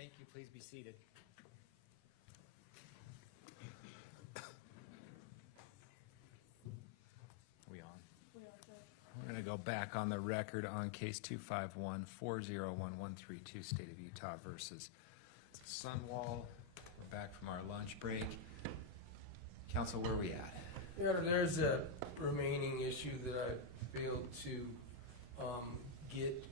Thank you. Please be seated. Are we on? We are, Judge. We're going to go back on the record on case 251-401-132, State of Utah versus Sundwall. We're back from our lunch break. Counsel, where are we at? Your Honor, there's a remaining issue that I failed to get,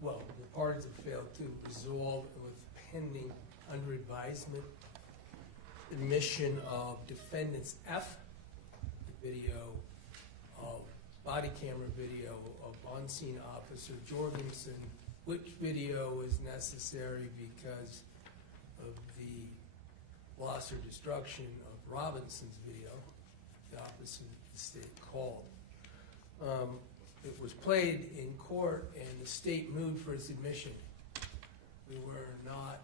well, the parties have failed to resolve with pending under advisement admission of defendant's F, video of body camera video of on-scene officer Jorgensson, which video is necessary because of the loss or destruction of Robinson's video, the officer the state called. It was played in court and the state moved for its admission. We were not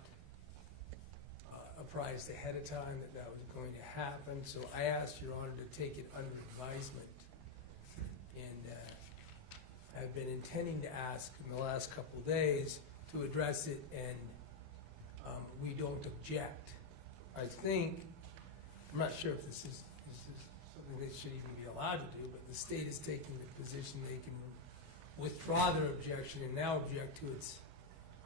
apprised ahead of time that that was going to happen, so I asked Your Honor to take it under advisement. And I've been intending to ask in the last couple of days to address it, and we don't object. I think, I'm not sure if this is something they should even be allowed to do, but the state is taking the position they can withdraw their objection and now object to its,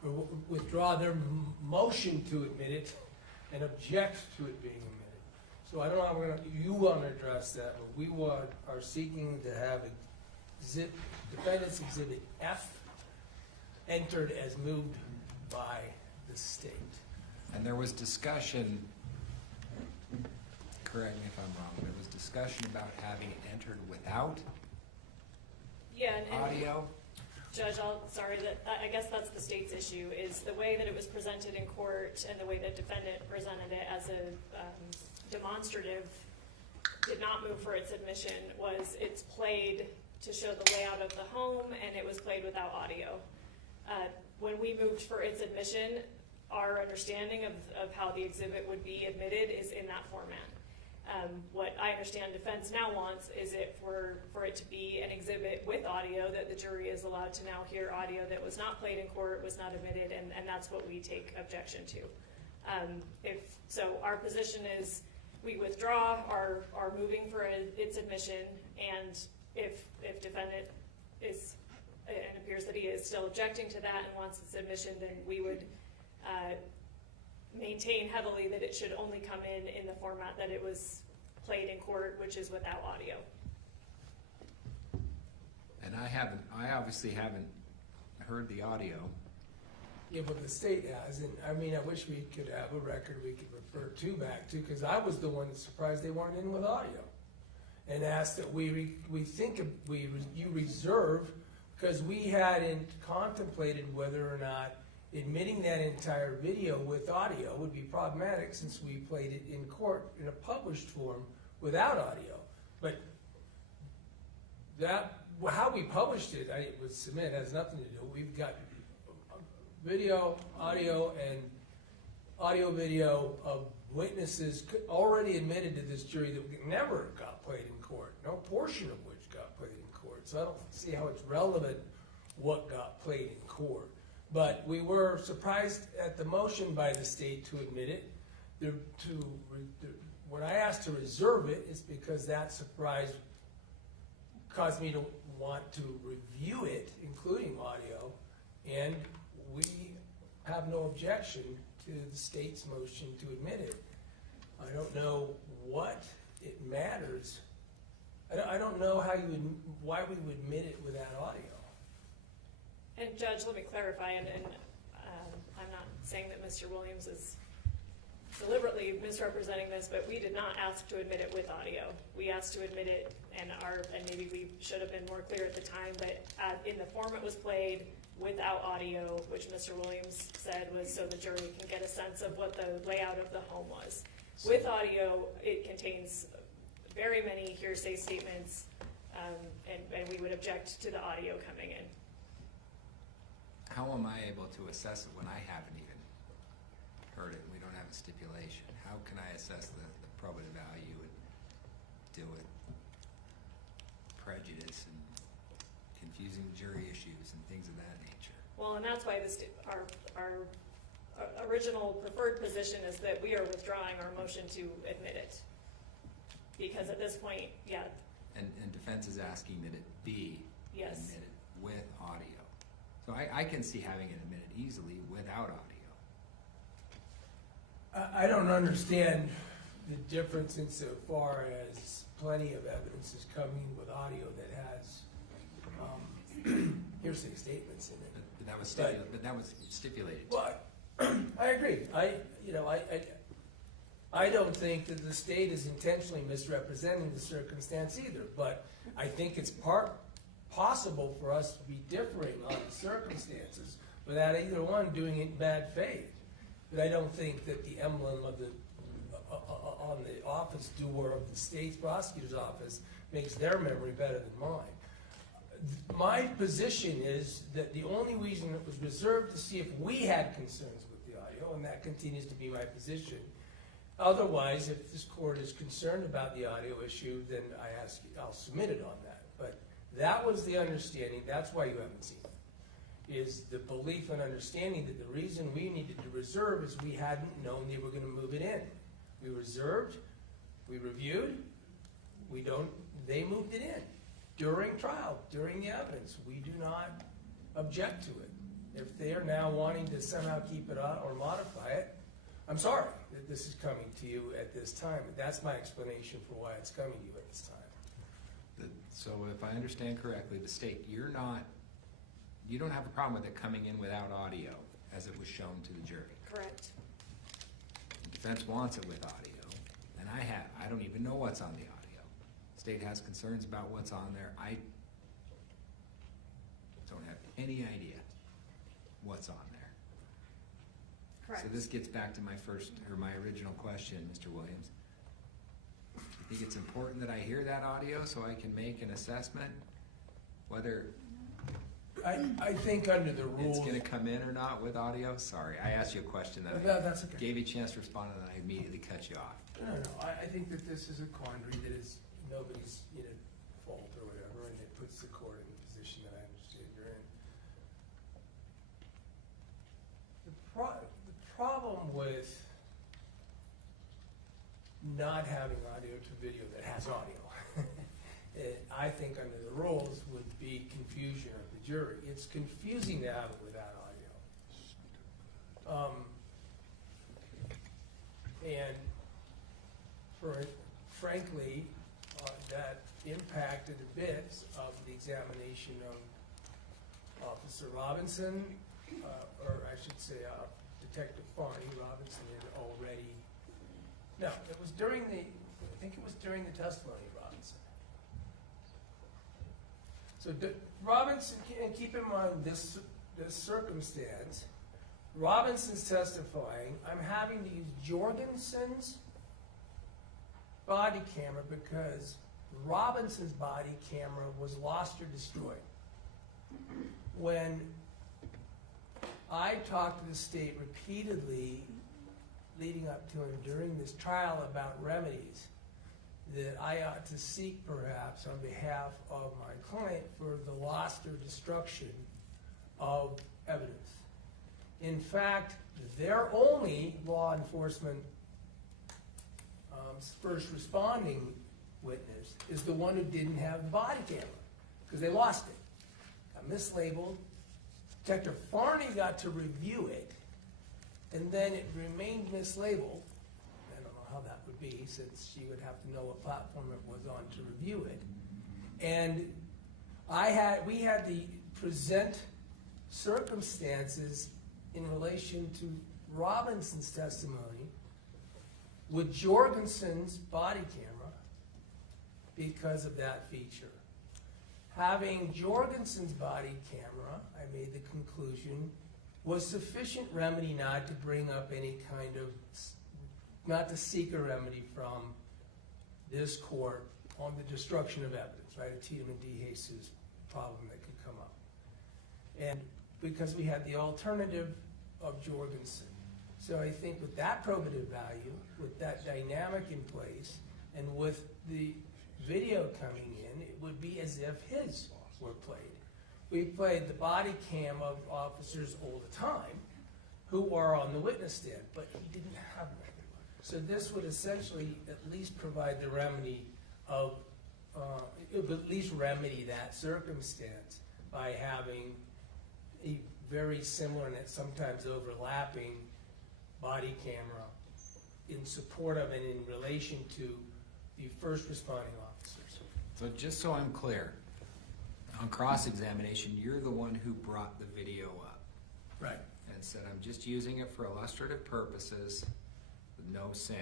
or withdraw their motion to admit it and object to it being admitted. So I don't know how you want to address that, but we are seeking to have defendant's exhibit F entered as moved by the state. And there was discussion, correct me if I'm wrong, there was discussion about having it entered without audio? Judge, I guess that's the state's issue, is the way that it was presented in court and the way that defendant presented it as a demonstrative did not move for its admission, was it's played to show the layout of the home and it was played without audio. When we moved for its admission, our understanding of how the exhibit would be admitted is in that format. What I understand defense now wants is for it to be an exhibit with audio, that the jury is allowed to now hear audio that was not played in court, was not admitted, and that's what we take objection to. So our position is we withdraw our moving for its admission, and if defendant is, and appears that he is still objecting to that and wants its admission, then we would maintain heavily that it should only come in the format that it was played in court, which is without audio. And I obviously haven't heard the audio. Yeah, but the state has, and I mean, I wish we could have a record we could refer back to, because I was the one that's surprised they weren't in with audio, and asked that you reserve, because we hadn't contemplated whether or not admitting that entire video with audio would be problematic, since we played it in court in a published form without audio. But how we published it, I would submit, has nothing to do. We've got video, audio, and audio-video of witnesses already admitted to this jury that never got played in court, no portion of which got played in court. So I don't see how it's relevant what got played in court. But we were surprised at the motion by the state to admit it. When I asked to reserve it, it's because that surprise caused me to want to review it, including audio, and we have no objection to the state's motion to admit it. I don't know what it matters. I don't know why we would admit it without audio. And Judge, let me clarify, and I'm not saying that Mr. Williams is deliberately misrepresenting this, but we did not ask to admit it with audio. We asked to admit it, and maybe we should have been more clear at the time, but in the form it was played without audio, which Mr. Williams said was so the jury can get a sense of what the layout of the home was. With audio, it contains very many hearsay statements, and we would object to the audio coming in. How am I able to assess it when I haven't even heard it and we don't have a stipulation? How can I assess the probative value and deal with prejudice and confusing jury issues and things of that nature? Well, and that's why our original preferred position is that we are withdrawing our motion to admit it. Because at this point, yeah, And defense is asking that it be yes. admitted with audio. So I can see having it admitted easily without audio. I don't understand the difference insofar as plenty of evidence is coming with audio that has hearsay statements in it. But that was stipulated. But I agree. I don't think that the state is intentionally misrepresenting the circumstance either, but I think it's possible for us to be differing on the circumstances without either one doing it in bad faith. But I don't think that the emblem of on the office door of the state's prosecutor's office makes their memory better than mine. My position is that the only reason it was reserved to see if we had concerns with the audio, and that continues to be my position. Otherwise, if this court is concerned about the audio issue, then I'll submit it on that. But that was the understanding. That's why you haven't seen it. Is the belief and understanding that the reason we needed to reserve is we hadn't known they were going to move it in. We reserved, we reviewed, they moved it in during trial, during the evidence. We do not object to it. If they are now wanting to somehow keep it on or modify it, I'm sorry that this is coming to you at this time. That's my explanation for why it's coming to you at this time. So if I understand correctly, the state, you don't have a problem with it coming in without audio as it was shown to the jury. Correct. The defense wants it with audio, and I don't even know what's on the audio. The state has concerns about what's on there. I don't have any idea what's on there. Correct. So this gets back to my original question, Mr. Williams. You think it's important that I hear that audio so I can make an assessment whether I think under the rules. it's going to come in or not with audio? Sorry, I asked you a question that That's okay. gave you a chance to respond and then I immediately cut you off. No. I think that this is a quandary that is nobody's fault or whatever, and it puts the court in the position that I understand you're in. The problem with not having audio to video that has audio, I think under the rules would be confusion of the jury. It's confusing to have it without audio. And frankly, that impacted a bit of the examination of Officer Robinson, or I should say Detective Farney. Robinson had already, no, it was during I think it was during the testimony of Robinson. So Robinson, and keep in mind this circumstance, Robinson's testifying, I'm having to use Jorgensson's body camera because Robinson's body camera was lost or destroyed. When I talked to the state repeatedly leading up to and during this trial about remedies that I ought to seek perhaps on behalf of my client for the loss or destruction of evidence. In fact, their only law enforcement first responding witness is the one who didn't have the body camera because they lost it. Got mislabeled. Detective Farney got to review it, and then it remained mislabeled. I don't know how that would be since she would have to know what platform it was on to review it. And we had to present circumstances in relation to Robinson's testimony with Jorgensson's body camera because of that feature. Having Jorgenssen's body camera, I made the conclusion, was sufficient remedy not to bring up any kind of, not to seek a remedy from this court on the destruction of evidence, right? A Tiedemann D. Jesus problem that could come up. And because we had the alternative of Jorgensson. So I think with that probative value, with that dynamic in place, and with the video coming in, it would be as if his were played. We played the body cam of officers all the time, who are on the witness stand, but he didn't have that. So this would essentially at least provide the remedy of, it would at least remedy that circumstance by having a very similar and sometimes overlapping body camera in support of and in relation to the first responding officers. So just so I'm clear, on cross-examination, you're the one who brought the video up. Right. And said, I'm just using it for illustrative purposes with no sound.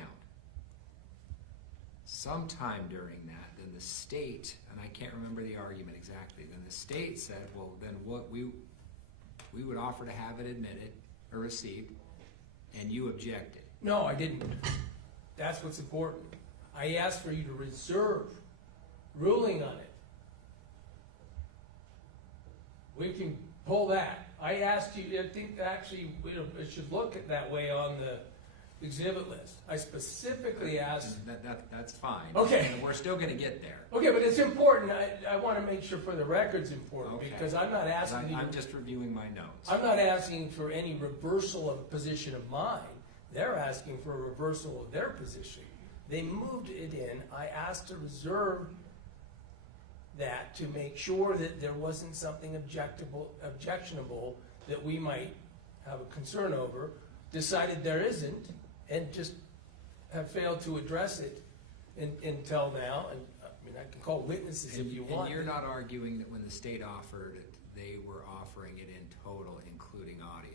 Sometime during that, then the state, and I can't remember the argument exactly, then the state said, well, then what we would offer to have it admitted or received, and you objected. No, I didn't. That's what's important. I asked for you to reserve ruling on it. We can pull that. I asked you, I think actually it should look at that way on the exhibit list. I specifically asked. That's fine. Okay. And we're still going to get there. Okay, but it's important. I want to make sure for the record's important, Okay. because I'm not asking you. I'm just reviewing my notes. I'm not asking for any reversal of position of mine. They're asking for a reversal of their position. They moved it in. I asked to reserve that to make sure that there wasn't something objectionable that we might have a concern over, decided there isn't, and just have failed to address it until now. And I mean, I can call witnesses if you want. And you're not arguing that when the state offered it, they were offering it in total, including audio.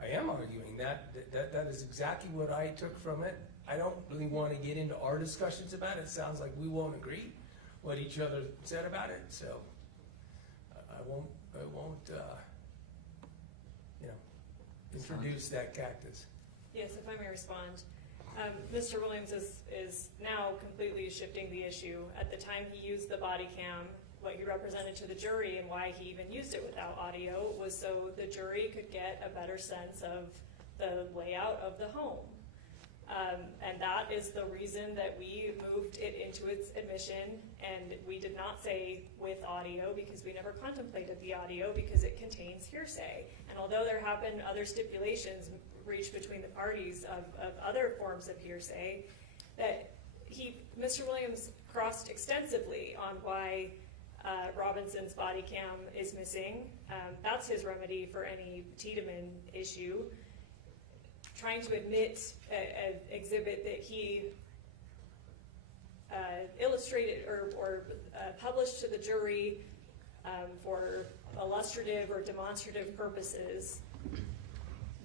I am arguing that is exactly what I took from it. I don't really want to get into our discussions about it. It sounds like we won't agree what each other said about it, so I won't introduce that cactus. Yes, if I may respond. Mr. Williams is now completely shifting the issue. At the time he used the body cam, what he represented to the jury and why he even used it without audio was so the jury could get a better sense of the layout of the home. And that is the reason that we moved it into its admission, and we did not say with audio because we never contemplated the audio because it contains hearsay. And although there have been other stipulations reached between the parties of other forms of hearsay, that Mr. Williams crossed extensively on why Robinson's body cam is missing. That's his remedy for any Tiedemann issue. Trying to admit an exhibit that he illustrated or published to the jury for illustrative or demonstrative purposes,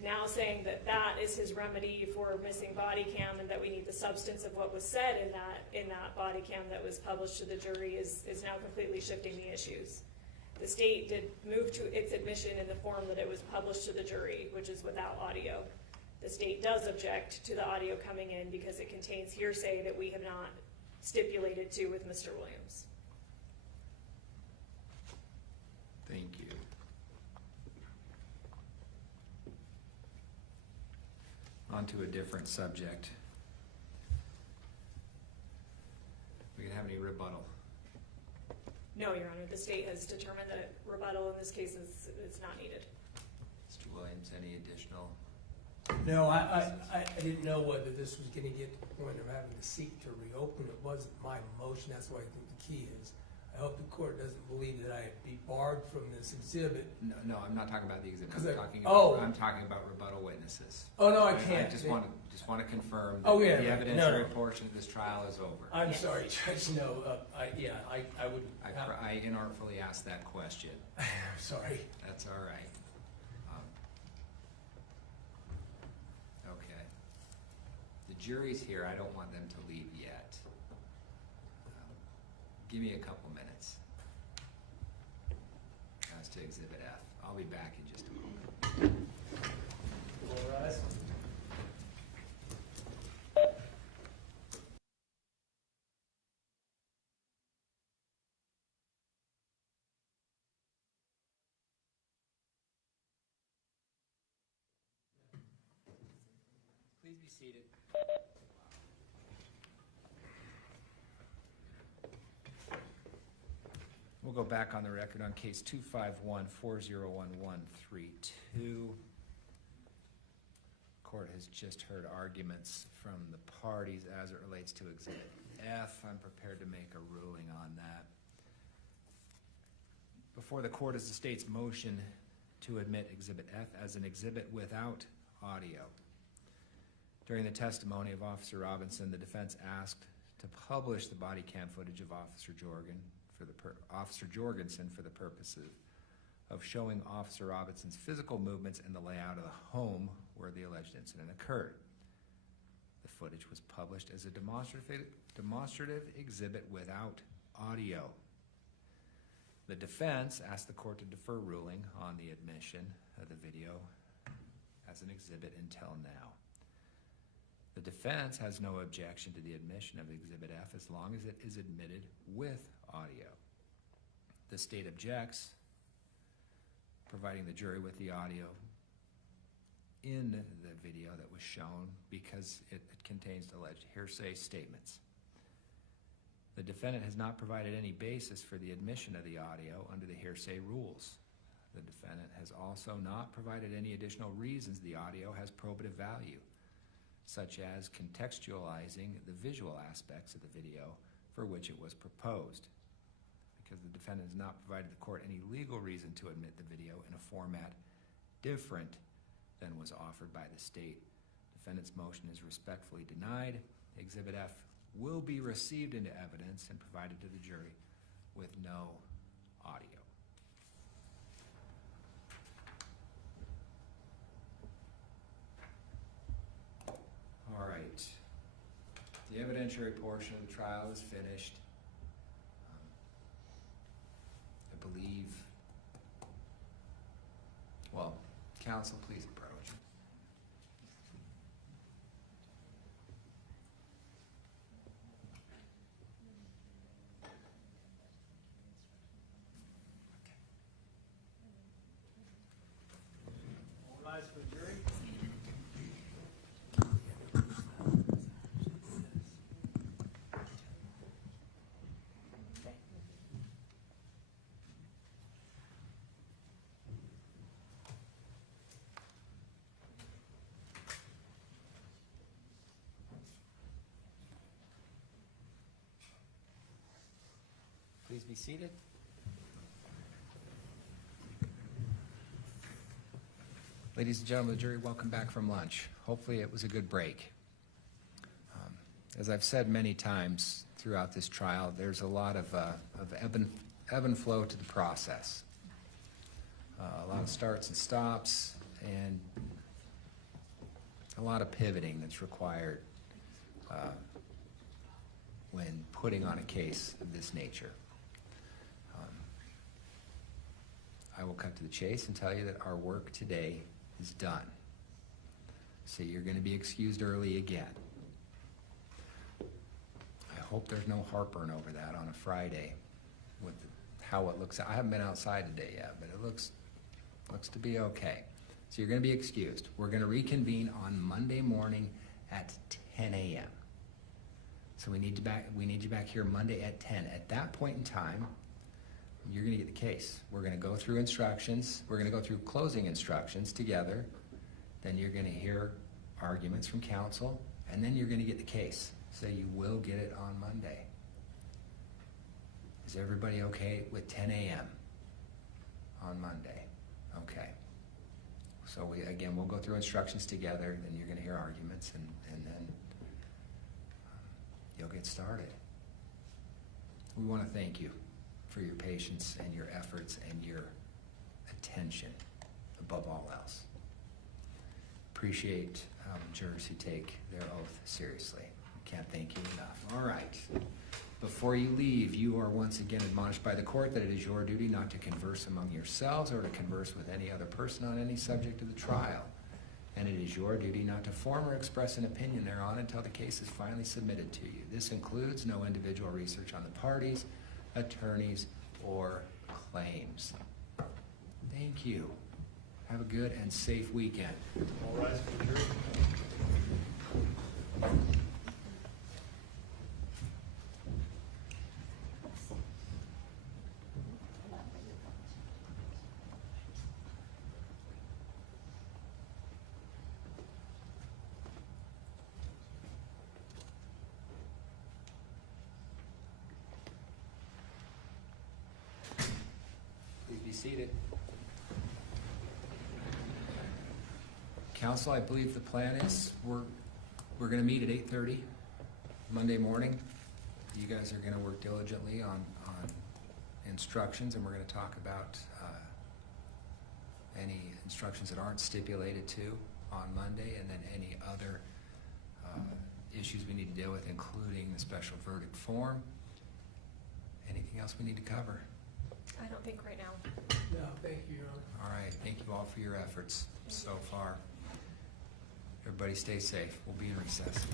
now saying that that is his remedy for missing body cam and that we need the substance of what was said in that body cam that was published to the jury is now completely shifting the issues. The state did move to its admission in the form that it was published to the jury, which is without audio. The state does object to the audio coming in because it contains hearsay that we have not stipulated to with Mr. Williams. Thank you. On to a different subject. We can have any rebuttal? No, Your Honor. The state has determined that rebuttal in this case is not needed. Mr. Williams, any additional? No, I didn't know whether this was going to get to the point of having to seek to reopen. It wasn't my motion. That's what I think the key is. I hope the court doesn't believe that I'd be barred from this exhibit. No, I'm not talking about the exhibit. I'm talking about rebuttal witnesses. Oh no, I can't. I just want to confirm that the evidentiary portion of this trial is over. I'm sorry, Judge. No, I would. I inartfully asked that question. I'm sorry. That's all right. Okay. The jury's here. I don't want them to leave yet. Give me a couple minutes. As to Exhibit F. I'll be back in just a moment. All right. Please be seated. We'll go back on the record on case 251-401132. court has just heard arguments from the parties as it relates to Exhibit F. I'm prepared to make a ruling on that. Before the court is the state's motion to admit Exhibit F as an exhibit without audio. During the testimony of Officer Robinson, the defense asked to publish the body cam footage of Officer Jorgensson for the purposes of showing Officer Robinson's physical movements and the layout of the home where the alleged incident occurred. The footage was published as a demonstrative exhibit without audio. The defense asked the court to defer ruling on the admission of the video as an exhibit until now. The defense has no objection to the admission of Exhibit F as long as it is admitted with audio. The state objects, providing the jury with the audio in the video that was shown because it contains alleged hearsay statements. The defendant has not provided any basis for the admission of the audio under the hearsay rules. The defendant has also not provided any additional reasons the audio has probative value, such as contextualizing the visual aspects of the video for which it was proposed. Because the defendant has not provided the court any legal reason to admit the video in a format different than was offered by the state. Defendant's motion is respectfully denied. Exhibit F will be received into evidence and provided to the jury with no audio. All right. The evidentiary portion of the trial is finished. I believe, well, counsel, please approach. All rise for the jury. Please be seated. Ladies and gentlemen of the jury, welcome back from lunch. Hopefully it was a good break. As I've said many times throughout this trial, there's a lot of ebb and flow to the process. A lot of starts and stops, and a lot of pivoting that's required when putting on a case of this nature. I will cut to the chase and tell you that our work today is done. So you're going to be excused early again. I hope there's no heartburn over that on a Friday with how it looks. I haven't been outside today yet, but it looks to be okay. So you're going to be excused. We're going to reconvene on Monday morning at 10 a.m. So we need you back here Monday at 10. At that point in time, you're going to get the case. We're going to go through instructions. We're going to go through closing instructions together. Then you're going to hear arguments from counsel, and then you're going to get the case. So you will get it on Monday. Is everybody okay with 10 a.m. on Monday? Okay. So we'll go through instructions together, then you're going to hear arguments, and then you'll get started. We want to thank you for your patience and your efforts and your attention above all else. Appreciate jurors who take their oath seriously. Can't thank you enough. All right. Before you leave, you are once again admonished by the court that it is your duty not to converse among yourselves or to converse with any other person on any subject of the trial. And it is your duty not to form or express an opinion thereon until the case is finally submitted to you. This includes no individual research on the parties, attorneys, or claims. Thank you. Have a good and safe weekend. All rise for the jury. seated. Council, I believe the plan is we're going to meet at 8:30 Monday morning. You guys are going to work diligently on instructions, and we're going to talk about any instructions that aren't stipulated to on Monday, and then any other issues we need to deal with, including the special verdict form. Anything else we need to cover? I don't think right now. No, thank you, Your Honor. All right, thank you all for your efforts so far. Everybody stay safe. We'll be in recess.